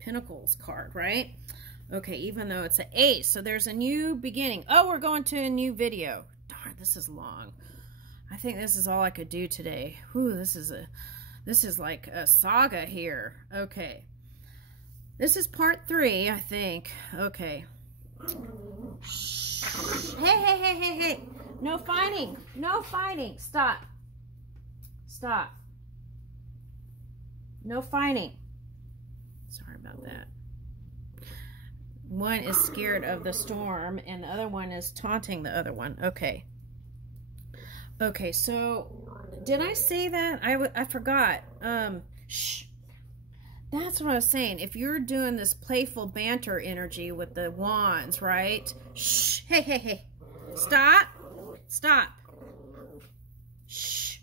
Pentacles card, right? Okay, even though it's an ace. So there's a new beginning. Oh, we're going to a new video. Darn, this is long. I think this is all I could do today. Whew, this is like a saga here. Okay. This is part 3, I think. Okay. Shh. Hey. No fighting. No fighting. Stop. Stop. No fighting. Sorry about that. One is scared of the storm, and the other one is taunting the other one. Okay. Okay, so did I say that? I forgot. Shh. That's what I was saying. If you're doing this playful banter energy with the wands, right? Shh. Hey. Stop. Stop. Shh.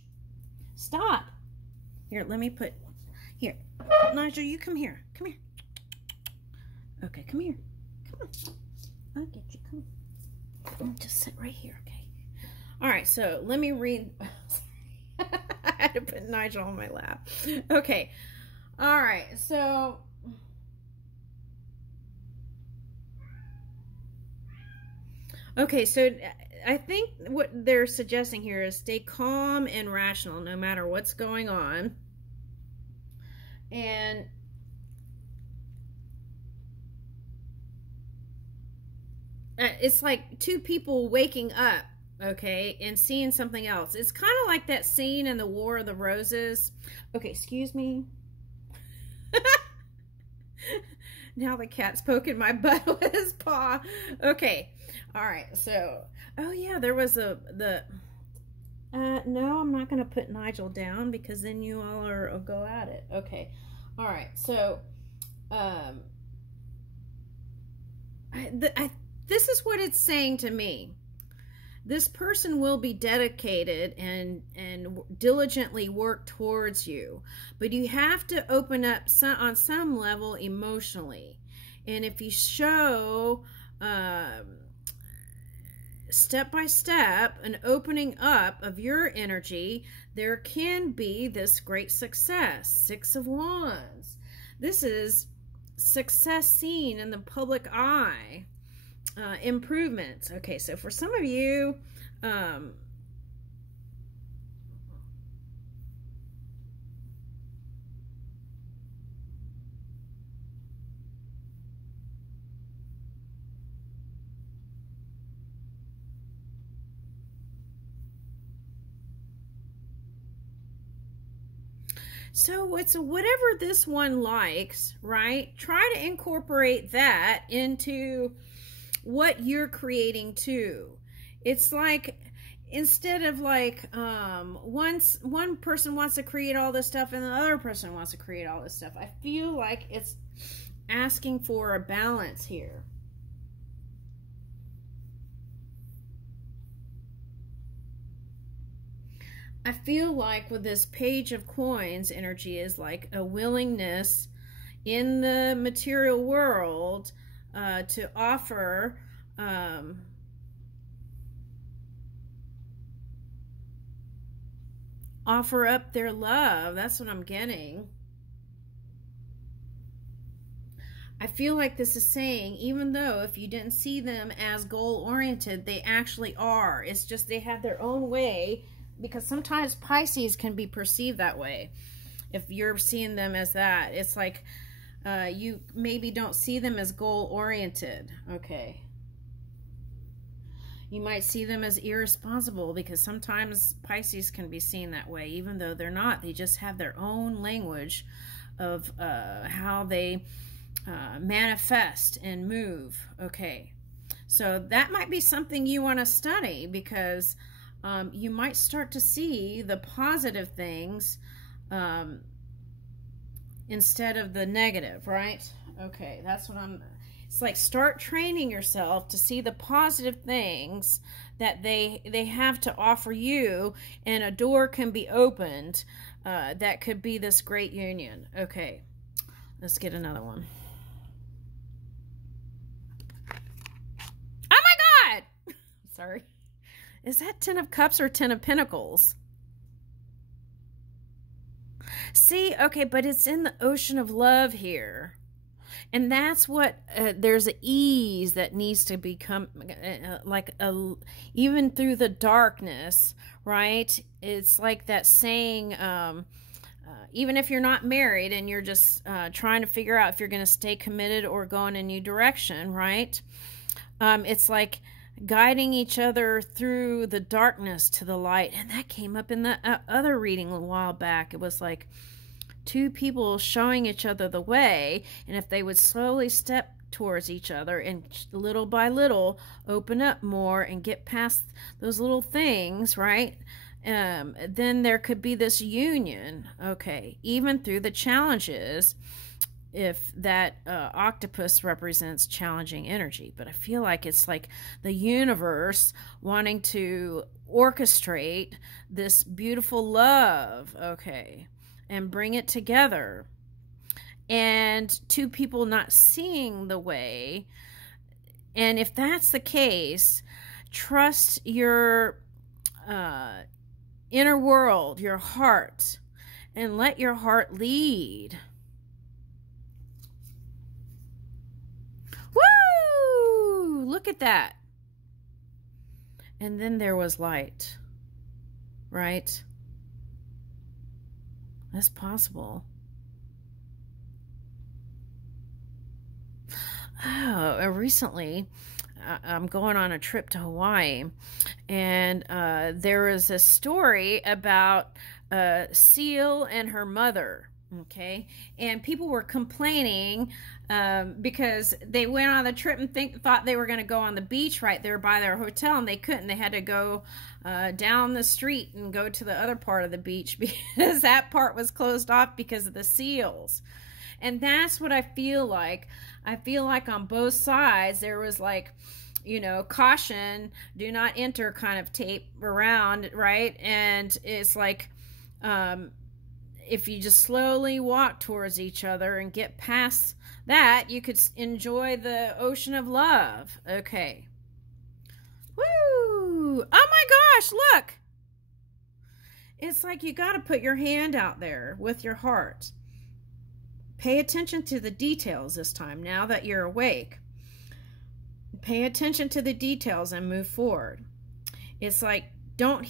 Stop. Here, let me put... Here. Nigel, you come here. Come here. Okay, come here. Come on. I'll get you. Come on. Just sit right here, okay? All right, so let me read... I had to put Nigel on my lap. Okay. All right, so... Okay, so I think what they're suggesting here is stay calm and rational no matter what's going on. And it's like two people waking up, okay, and seeing something else. It's kind of like that scene in the War of the Roses. Okay, excuse me. Now the cat's poking my butt with his paw. Okay. All right. So, oh yeah, there was no, I'm not going to put Nigel down because then you all will go at it. Okay. All right. So, this is what it's saying to me. This person will be dedicated and diligently work towards you, but you have to open up on some level emotionally. And if you show step by step an opening up of your energy, there can be this great success. 6 of Wands. This is success seen in the public eye. Improvements. Okay, so for some of you, so it's whatever this one likes, right? Try to incorporate that into what you're creating too. It's like, instead of like one person wants to create all this stuff and the other person wants to create all this stuff, I feel like it's asking for a balance here. I feel like with this Page of Coins energy is like a willingness in the material world to offer up their love. That's what I'm getting. I feel like this is saying, even though if you didn't see them as goal-oriented, they actually are. It's just they have their own way, because sometimes Pisces can be perceived that way. If you're seeing them as that, it's like you maybe don't see them as goal-oriented. Okay. You might see them as irresponsible, because sometimes Pisces can be seen that way, even though they're not. They just have their own language of how they manifest and move. Okay. So that might be something you want to study, because you might start to see the positive things instead of the negative, right? Okay, that's what it's like, start training yourself to see the positive things that they have to offer you, and a door can be opened that could be this great union. Okay, let's get another one. Oh my God! Sorry. Is that 10 of Cups or 10 of Pentacles? See, okay, but it's in the ocean of love here. And that's what, there's an ease that needs to become, even through the darkness, right? It's like that saying, even if you're not married and you're just trying to figure out if you're going to stay committed or go in a new direction, right? It's like guiding each other through the darkness to the light. And that came up in the other reading a while back. It was like two people showing each other the way, and if they would slowly step towards each other and little by little open up more and get past those little things, right? Then there could be this union, okay, even through the challenges, if that octopus represents challenging energy. But I feel like it's like the universe wanting to orchestrate this beautiful love, okay, and bring it together. And two people not seeing the way. And if that's the case, trust your inner world, your heart, and let your heart lead. Woo! Look at that. And then there was light, right? That's possible. Oh, recently, I'm going on a trip to Hawaii, and there was a story about a seal and her mother, okay? And people were complaining because they went on the trip and thought they were going to go on the beach right there by their hotel, and they couldn't. They had to go down the street and go to the other part of the beach because that part was closed off because of the seals. And that's what I feel like. I feel like on both sides there was like, you know, caution, do not enter kind of tape around, right? And it's like, if you just slowly walk towards each other and get past that, you could enjoy the ocean of love. Okay. Woo! Oh my gosh, look! It's like you got to put your hand out there with your heart. Pay attention to the details this time, now that you're awake. Pay attention to the details and move forward. It's like, don't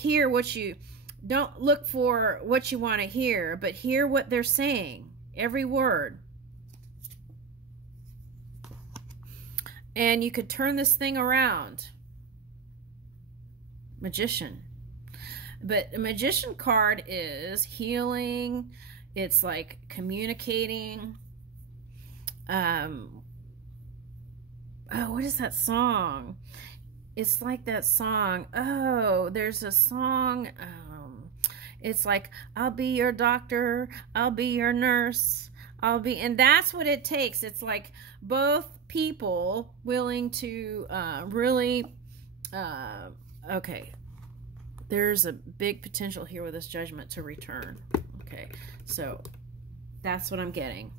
look for what you want to hear, but hear what they're saying, every word. And you could turn this thing around. Magician. But a magician card is healing. It's like communicating. Oh, what is that song? It's like that song. Oh, there's a song. It's like, I'll be your doctor. I'll be your nurse. And that's what it takes. It's like both people willing to really, okay. There's a big potential here with this judgment to return. Okay, so that's what I'm getting.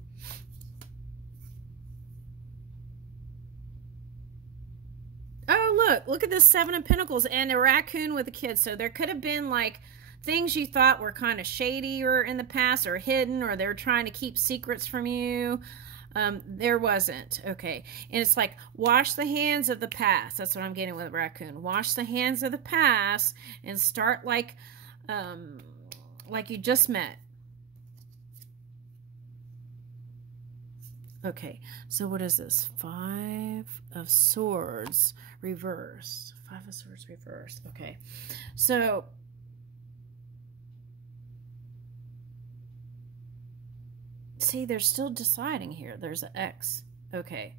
Oh, look at this Seven of Pentacles and a raccoon with a kid. So there could have been like things you thought were kind of shady or in the past or hidden, or they're trying to keep secrets from you. There wasn't. Okay. And it's like, wash the hands of the past. That's what I'm getting with a raccoon. Wash the hands of the past and start like you just met. Okay, so what is this? Five of Swords reversed. Five of Swords reversed. Okay, so see, they're still deciding here. There's an X. Okay,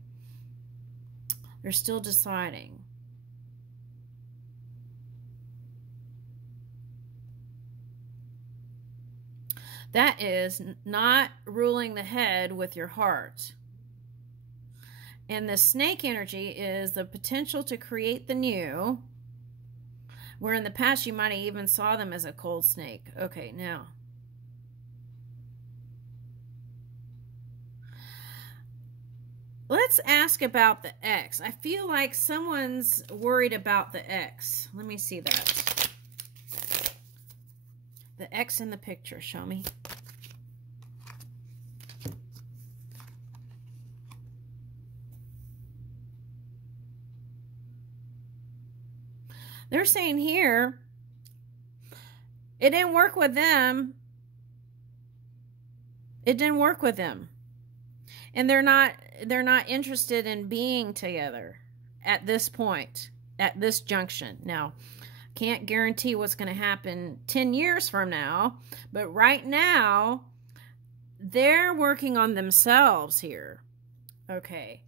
they're still deciding. That is not ruling the head with your heart. And the snake energy is the potential to create the new, where in the past you might have even saw them as a cold snake. Okay, now. Let's ask about the X. I feel like someone's worried about the X. Let me see that. The X in the picture, show me. They're saying here, it didn't work with them. It didn't work with them. And they're not interested in being together at this point, at this junction. Now, can't guarantee what's going to happen 10 years from now, but right now, they're working on themselves here. Okay.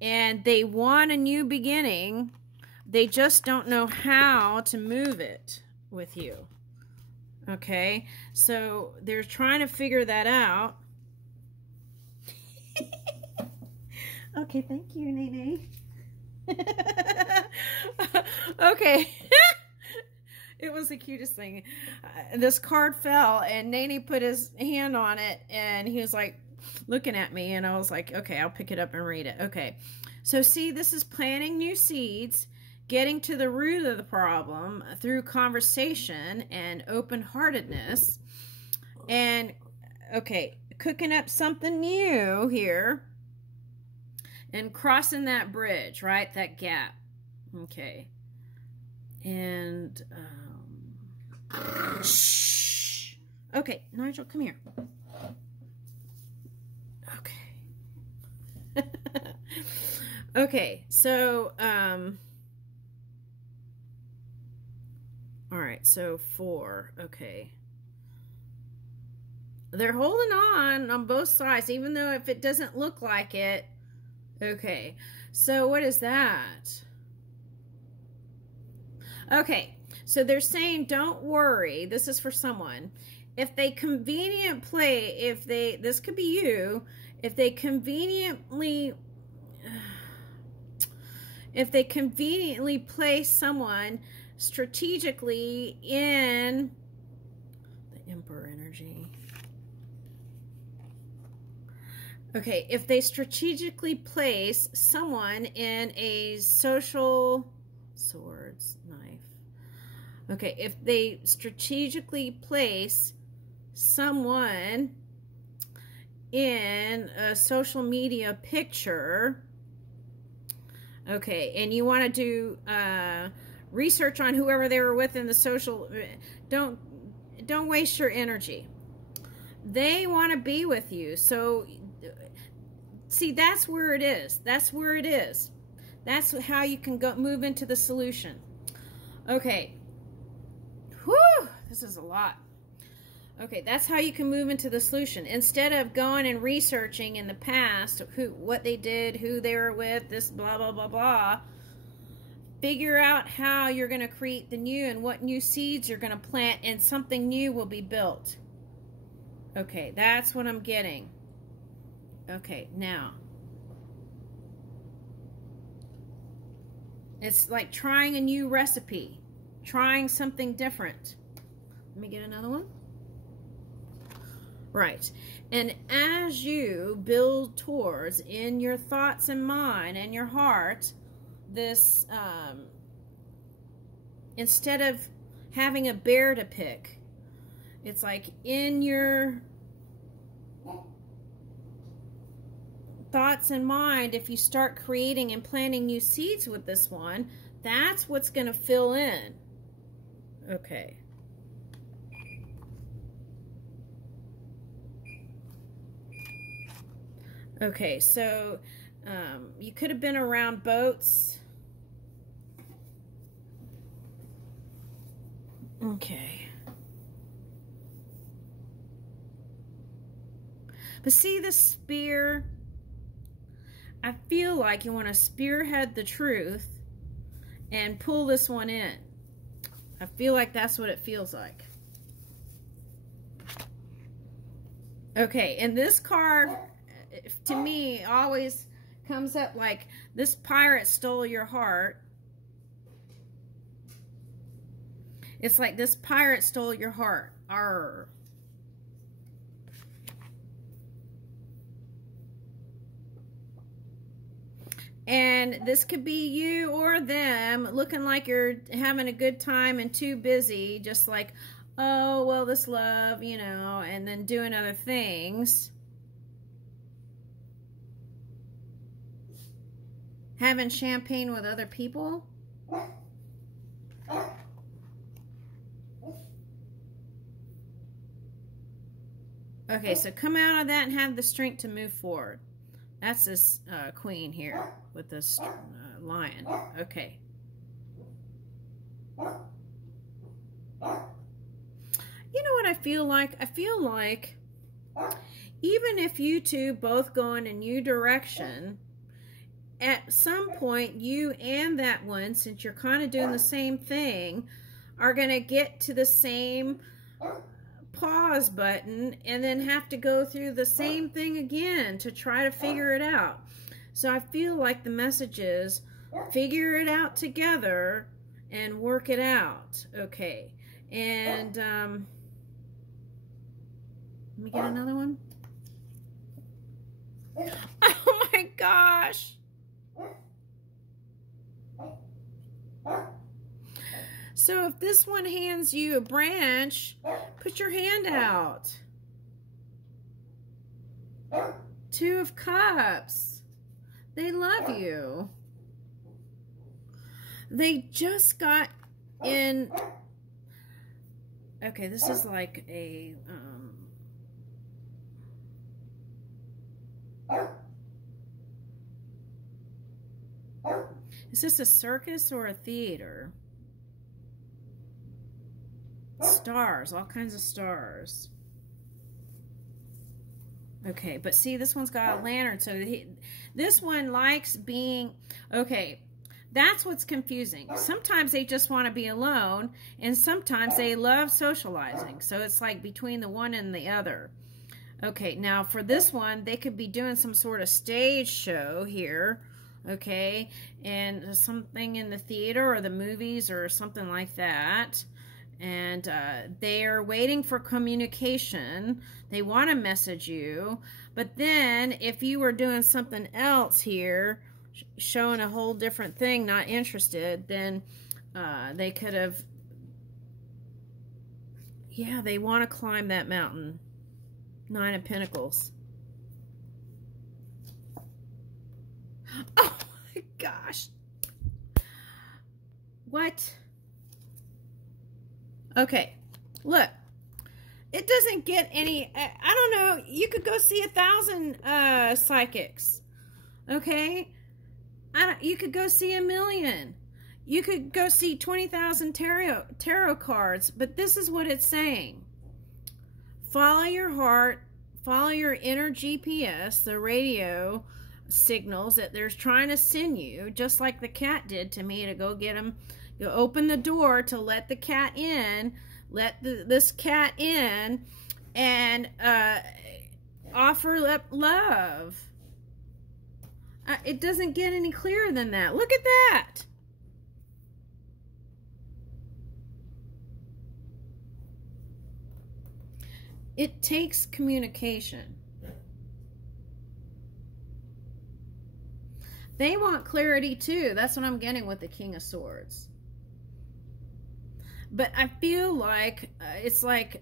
And they want a new beginning. They just don't know how to move it with you. Okay. So they're trying to figure that out. Okay. Thank you, Nene. Okay. It was the cutest thing. This card fell, and Nene put his hand on it, and he was like looking at me, and I was like, okay, I'll pick it up and read it. Okay. So see, this is planting new seeds, getting to the root of the problem through conversation and open-heartedness. And, okay, cooking up something new here and crossing that bridge, right? That gap. Okay. And, shh. Okay, Nigel, come here. Okay. Okay, so, all right, so 4, okay. They're holding on both sides, even though if it doesn't look like it. Okay, so what is that? Okay, so they're saying don't worry. This is for someone. If they this could be you, if they conveniently place someone strategically in the Emperor energy. Okay, if they strategically place someone in a social swords, knife. Okay, if they strategically place someone in a social media picture, okay, and you want to do research on whoever they were with in the social, don't waste your energy. They want to be with you. So see, that's where it is. That's where it is. That's how you can move into the solution. Okay. Whew, this is a lot. Okay, that's how you can move into the solution. Instead of going and researching in the past what they did, who they were with, this blah, blah, blah, blah, figure out how you're going to create the new and what new seeds you're going to plant, and something new will be built. Okay, that's what I'm getting. Okay, now. It's like trying a new recipe. Trying something different. Let me get another one. Right. And as you build towards, in your thoughts and mind and your heart, this, instead of having a bear to pick, it's like in your thoughts and mind, if you start creating and planting new seeds with this one, that's what's going to fill in. Okay. Okay, so you could have been around boats. Okay. But see the spear? I feel like you want to spearhead the truth and pull this one in. I feel like that's what it feels like. Okay, and this card, to me, always comes up like this pirate stole your heart. It's like this pirate stole your heart. Arr. And this could be you or them looking like you're having a good time and too busy, just like, oh, well, this love, you know, and then doing other things. Having champagne with other people. Okay, so come out of that and have the strength to move forward. That's this queen here with this lion. Okay. You know what I feel like? I feel like even if you two both go in a new direction, at some point you and that one, since you're kind of doing the same thing, are going to get to the same pause button and then have to go through the same thing again to try to figure it out. So I feel like the message is figure it out together and work it out. Okay. And let me get another one. Oh my gosh. So if this one hands you a branch, put your hand out. Two of Cups. They love you. They just got in. Okay, this is like a is this a circus or a theater? Stars, all kinds of stars. Okay, but see, this one's got a lantern, so this one likes being, okay, that's what's confusing. Sometimes they just want to be alone, and sometimes they love socializing. So it's like between the one and the other. Okay, now for this one, they could be doing some sort of stage show here, okay, and something in the theater or the movies or something like that. And they are waiting for communication. They want to message you. But then if you were doing something else here, showing a whole different thing, not interested, then they could have, yeah, they want to climb that mountain. Nine of Pentacles. Oh my gosh. What? Okay, look, it doesn't get any, I don't know, you could go see 1,000 psychics, okay? You could go see 1,000,000. You could go see 20,000 tarot cards, but this is what it's saying. Follow your heart, follow your inner GPS, the radio signals that they're trying to send you, just like the cat did to me to go get them. You open the door to let the cat in, let this cat in, and offer up love. It doesn't get any clearer than that. Look at that. It takes communication. They want clarity too. That's what I'm getting with the King of Swords. But I feel like it's like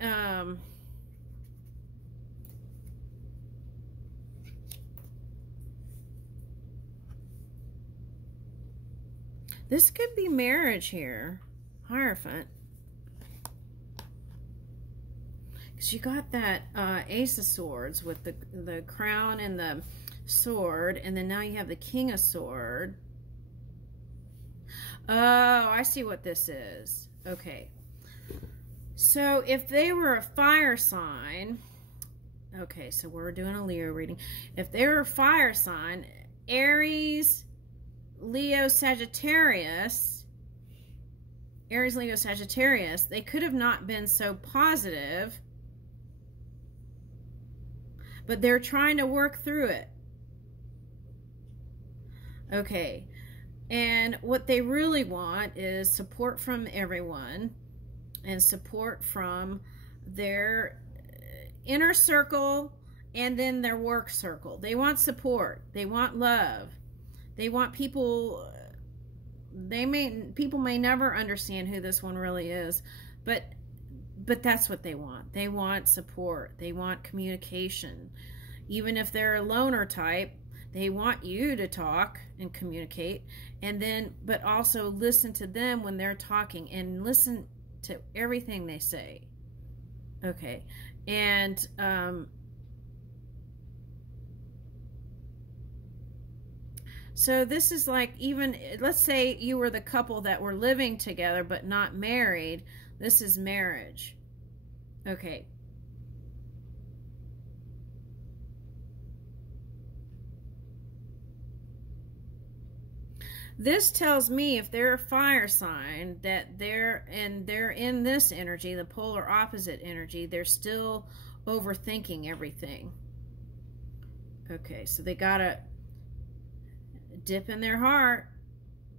this could be marriage here, Hierophant. Because you got that Ace of Swords with the crown and the sword, and then now you have the King of Sword. Oh, I see what this is. Okay, so if they were a fire sign, okay, so we're doing a Leo reading. If they were a fire sign, Aries, Leo, Sagittarius, they could have not been so positive, but they're trying to work through it. Okay. And what they really want is support from everyone and support from their inner circle and then their work circle. They want support. They want love. They want people. People may never understand who this one really is, but that's what they want. They want support. They want communication. Even if they're a loner type, they want you to talk and communicate, and then, but also listen to them when they're talking and listen to everything they say. Okay. And So this is like, even, let's say you were the couple that were living together but not married. This is marriage. Okay. This tells me, if they're a fire sign, that they're in this energy, the polar opposite energy, they're still overthinking everything. Okay, so they gotta dip in their heart.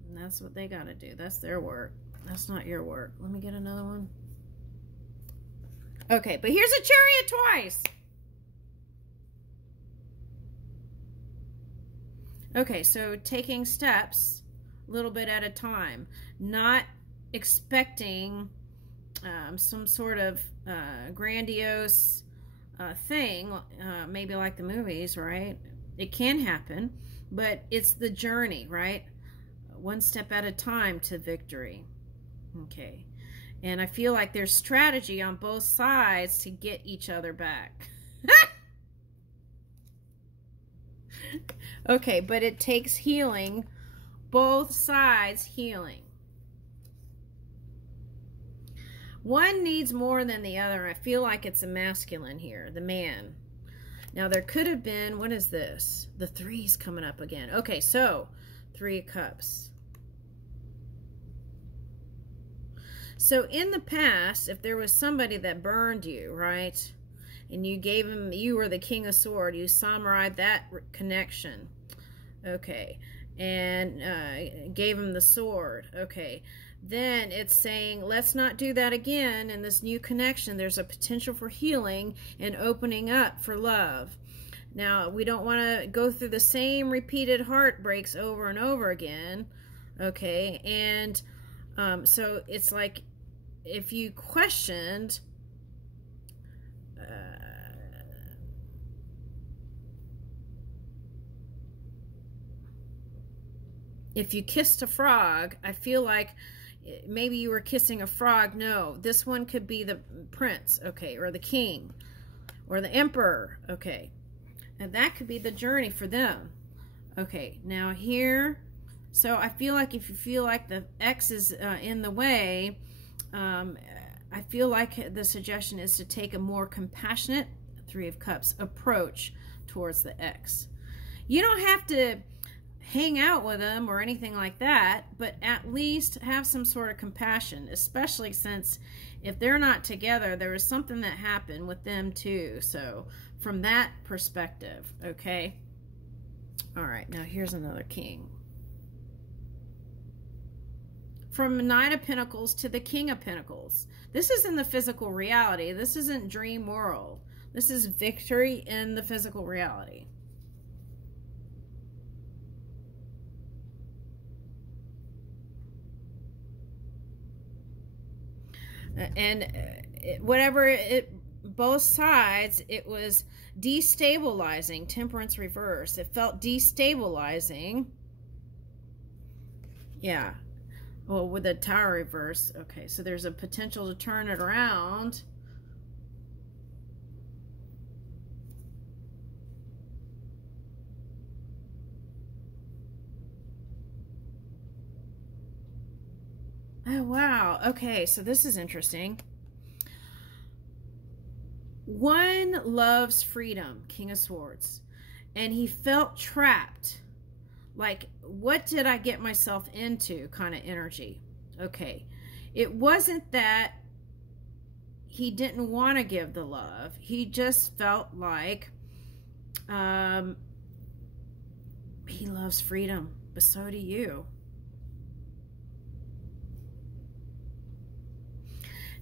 And that's what they gotta do. That's their work. That's not your work. Let me get another one. Okay, but here's a Chariot twice. Okay, so taking steps a little bit at a time, not expecting some sort of grandiose thing, maybe like the movies, right? It can happen, but it's the journey, right? One step at a time to victory. Okay, and I feel like there's strategy on both sides to get each other back. Okay, but it takes healing, both sides healing. One needs more than the other. I feel like it's a masculine here, the man. Now there could have been, what is this? The three's coming up again. Okay, so 3 of Cups. So in the past, if there was somebody that burned you, right? And you gave him, you were the King of Swords, you summarized that connection. Okay, and gave him the sword. Okay, then it's saying, let's not do that again. In this new connection, there's a potential for healing and opening up for love. Now, we don't want to go through the same repeated heartbreaks over and over again. Okay, and so it's like, if you questioned, if you kissed a frog, I feel like maybe you were kissing a frog. No, this one could be the prince, okay, or the king, or the emperor, okay. And that could be the journey for them. Okay, now here, so I feel like if you feel like the X is in the way, I feel like the suggestion is to take a more compassionate, 3 of Cups, approach towards the X. You don't have to hang out with them or anything like that, but at least have some sort of compassion, especially since if they're not together, there was something that happened with them too. So from that perspective, okay? All right, now here's another king. From Knight of Pentacles to the King of Pentacles. This is in the physical reality. This isn't dream world. This is victory in the physical reality. And whatever it, both sides, it was destabilizing. Temperance reverse. It felt destabilizing. Yeah. Well, with the Tower reverse. Okay, so there's a potential to turn it around. Oh, wow. Okay, so this is interesting. One loves freedom, King of Swords, and he felt trapped. Like, what did I get myself into kind of energy. Okay, it wasn't that he didn't want to give the love. He just felt like he loves freedom, but so do you.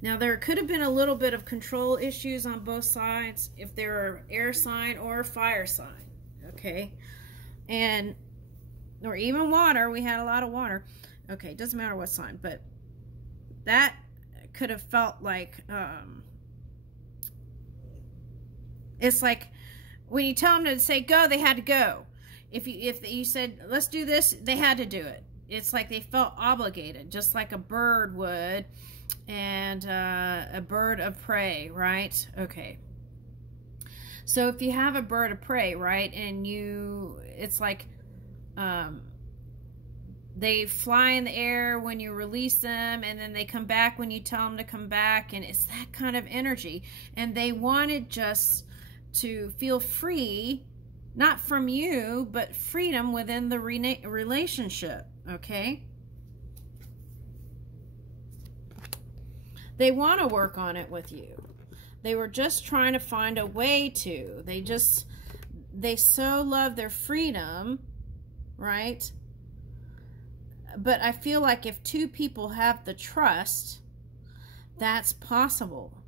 Now, there could have been a little bit of control issues on both sides if they're air sign or fire sign, okay? And, or even water. We had a lot of water. Okay, it doesn't matter what sign, but that could have felt like, it's like when you tell them to say go, they had to go. If you said, let's do this, they had to do it. It's like they felt obligated, just like a bird would. And a bird of prey, right? Okay. So if you have a bird of prey, right, and it's like They fly in the air when you release them, and then they come back when you tell them to come back, and it's that kind of energy. And they wanted just to feel free, not from you, but freedom within the relationship, okay? They want to work on it with you. They were just trying to find a way to. They so love their freedom, right? But I feel like if two people have the trust, that's possible.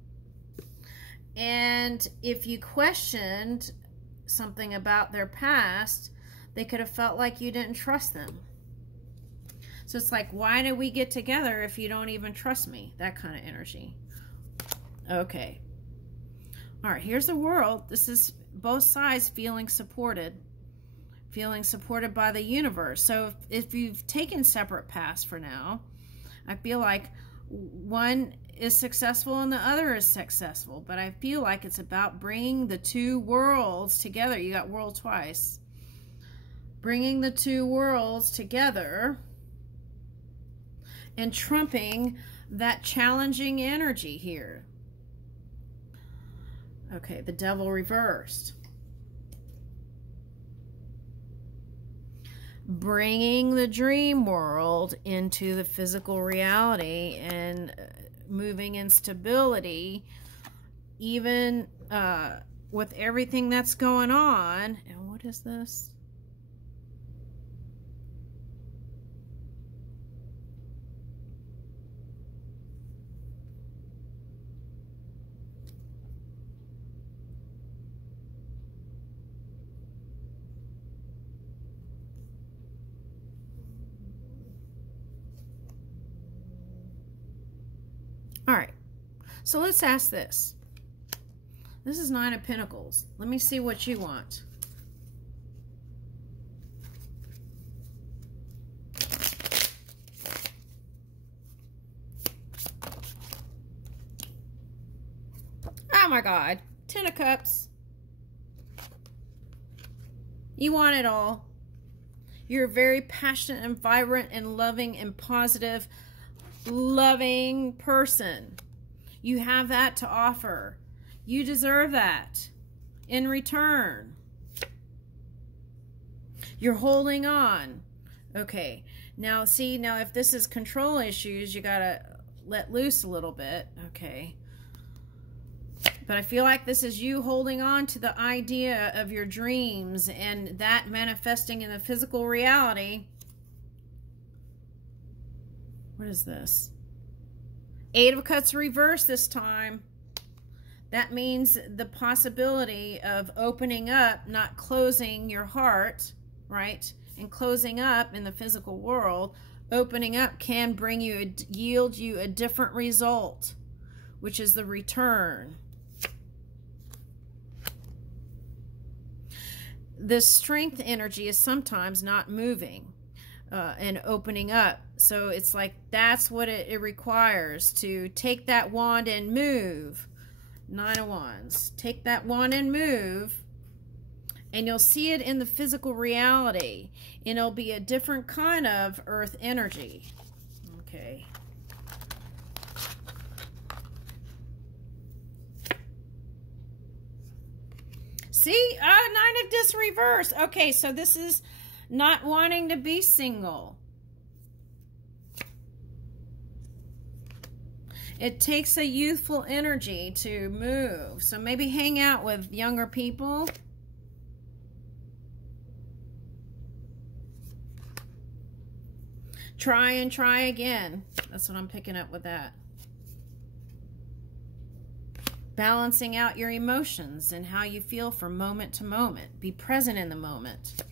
And if you questioned something about their past, they could have felt like you didn't trust them. So it's like, why do we get together if you don't even trust me? That kind of energy. Okay. All right, here's the world. This is both sides feeling supported by the universe. So if you've taken separate paths for now, I feel like one is successful and the other is successful, but I feel like it's about bringing the two worlds together. You got world twice. Bringing the two worlds together and trumping that challenging energy here. Okay, the devil reversed. Bringing the dream world into the physical reality and moving in stability, even with everything that's going on. And what is this? All right, so let's ask this. This is Nine of Pentacles. Let me see what you want. Oh my God, Ten of Cups. You want it all. You're a very passionate and vibrant and loving and positive, loving person. You have that to offer. You deserve that in return. You're holding on. Okay, now see, now if this is control issues, you gotta let loose a little bit. Okay, but I feel like this is you holding on to the idea of your dreams and that manifesting in the physical reality. What is this? Eight of Cups reversed this time. That means the possibility of opening up, not closing your heart, right? And closing up in the physical world. Opening up can bring you, yield you a different result, which is the return. This strength energy is sometimes not moving. And opening up. So it's like that's what it requires to take that wand and move. Nine of Wands. Take that wand and move, and you'll see it in the physical reality, and it'll be a different kind of earth energy. Okay. See? Nine of Discs reverse. Okay, so this is not wanting to be single. It takes a youthful energy to move. So maybe hang out with younger people. Try and try again. That's what I'm picking up with that. Balancing out your emotions and how you feel from moment to moment. Be present in the moment.